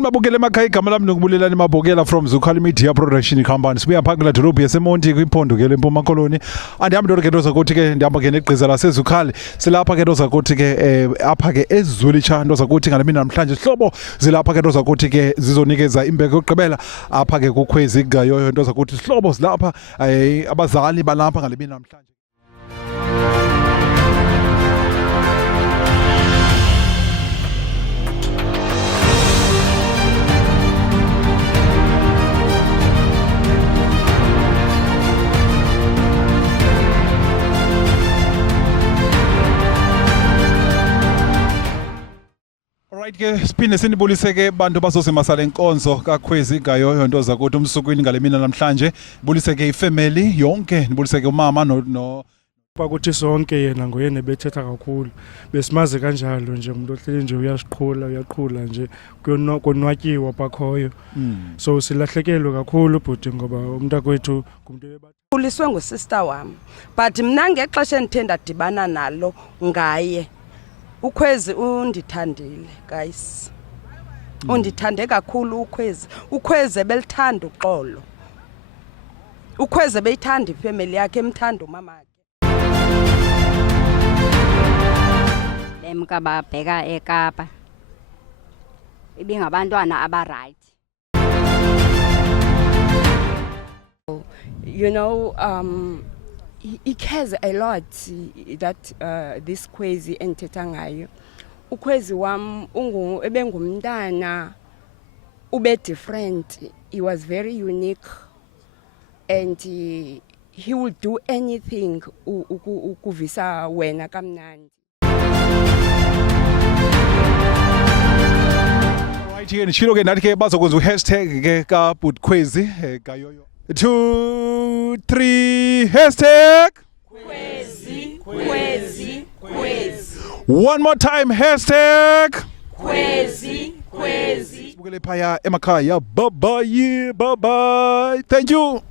Kunjani mabukela emakhaya igama lami nokubulelani mabukela from Zukhali Media Production Company. Sibuya phakathi la dolobhu yaseMonti kwimpondo ke leMpuma Koloni. Andihambi ndoke ndoza kuthi ke ndihamba ke negqiza laseZukhali. Silapha ke ndoza kuthi ke apha ke eZulitsha ndoza kuthi ngale mina namhlanje sihlobo zilapha ke ndoza kuthi ke zizonikeza imbeko yokugqibela apha ke kukhwezi igayoyo ndoza kuthi sihlobo silapha abazali balapha ngale mina namhlanje. Right ke siphinde sinibulise ke bantu bazosemasala enkonzo kakhwezi igayoyo ntoza kuthi umsukwini ngale mina namhlanje bulise ke ifamily yonke nibulise ke umama no bakuthi sonke yena ngoyena bethetha kakhulu besimaze kanjalo nje umuntu ohleli nje uyaqhula nje konwatyiwa bakhoyo so silahlekelwe kakhulu bhuti ngoba umntakwethu ngumuntu uliswe ngusister wami but mina ngexesha endithe ndadibana nalo ngaye ukhwezi undithandile guys undithande kakhulu ukhwezi belithanda uxolo ukhwezi beyithanda ifamily yakhe emthanda umama wakhe lemka babheka eKapa ibingabantwana abaright. You know, he cares a lot that this Khwezi enthetha ngayo. Ukhwezi wam ebengumntana ube different. He was very unique and he will do anything ukuvisa wena kamnandi. Right here nishilo ke nathi ke bazokwenza uHashtag ke ka Khwezi gayoyo 2 3 hashtag Khwezi one more time hashtag Khwezi sibukele phaya emakhaya bye bye thank you.